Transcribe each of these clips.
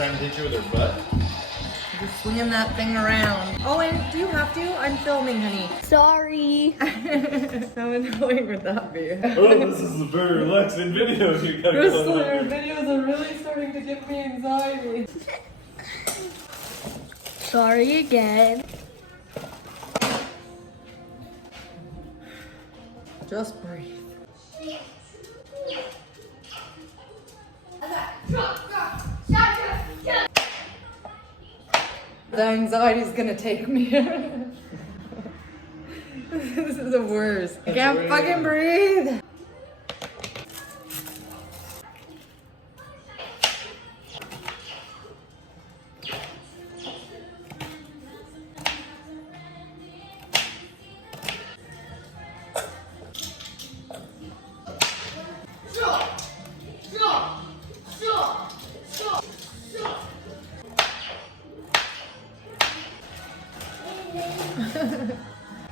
trying to hit you with her butt? Just swinging that thing around. Oh, and do you have to? I'm filming, honey. Sorry. How annoying would that be? Oh, this is a very relaxing video. You gotta Krystal, go your on. videos are really starting to give me anxiety. Sorry again. Just breathe. The anxiety's gonna take me. This is the worst. I can't fucking breathe.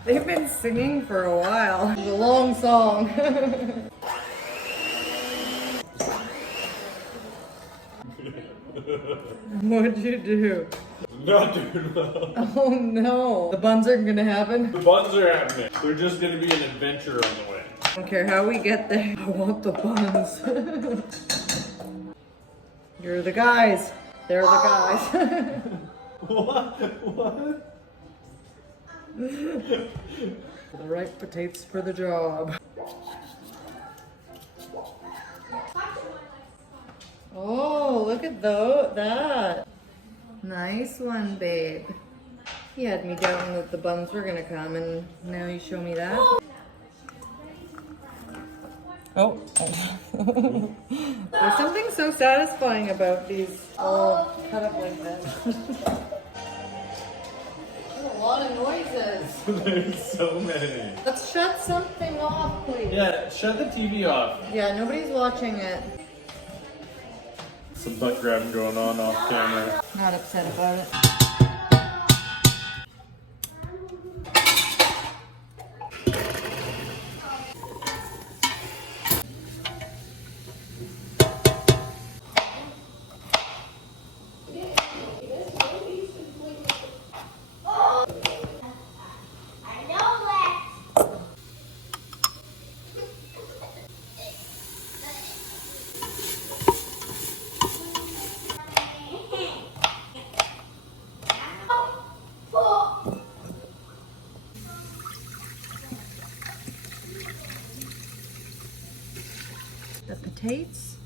They've been singing for a while. It's a long song. What'd you do? Not doing well. Oh no. The buns aren't gonna happen? The buns are happening. They're just gonna be an adventure on the way. I don't care how we get there. I want the buns. You're the guys. They're the guys. What? The right potatoes for the job. Oh, look at that. Nice one, babe. You had me doubting that the buns were gonna come, and now you show me that. Oh. There's something so satisfying about these all cut up like this. There's a lot of noises. There's so many. Let's shut something off, please. Yeah, shut the TV off. Yeah, nobody's watching it. Some butt grabbing going on off camera. Not upset about it. The potatoes.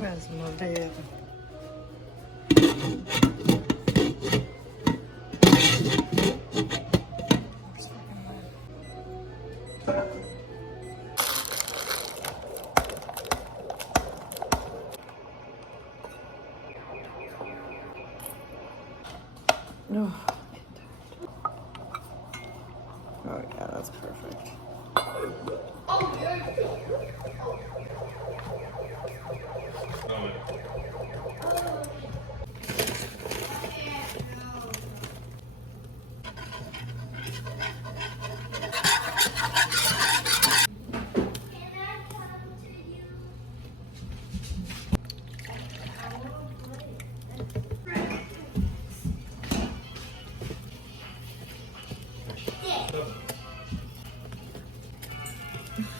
Where's my baby? No. Oh yeah, that's perfect.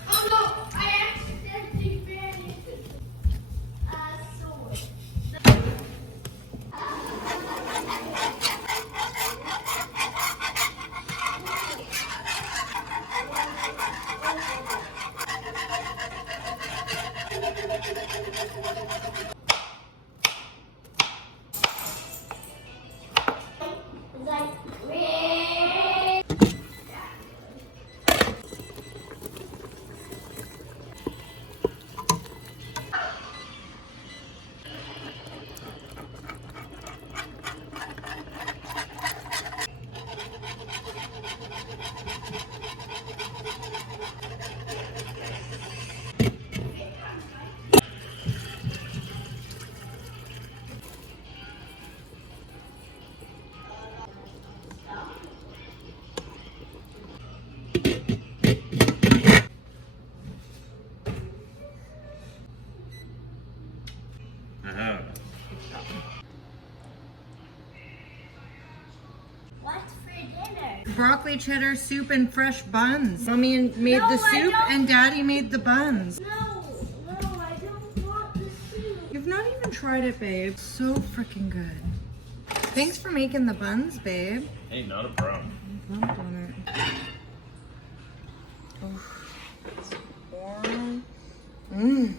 Oh no, I accidentally Broccoli cheddar soup and fresh buns. Mommy made No, the I soup don't. and Daddy made the buns. No, I don't want the soup. You've not even tried it, babe. So freaking good. Thanks for making the buns, babe. Hey, not a problem. Lumped on it. Oh, it's warm. Mmm.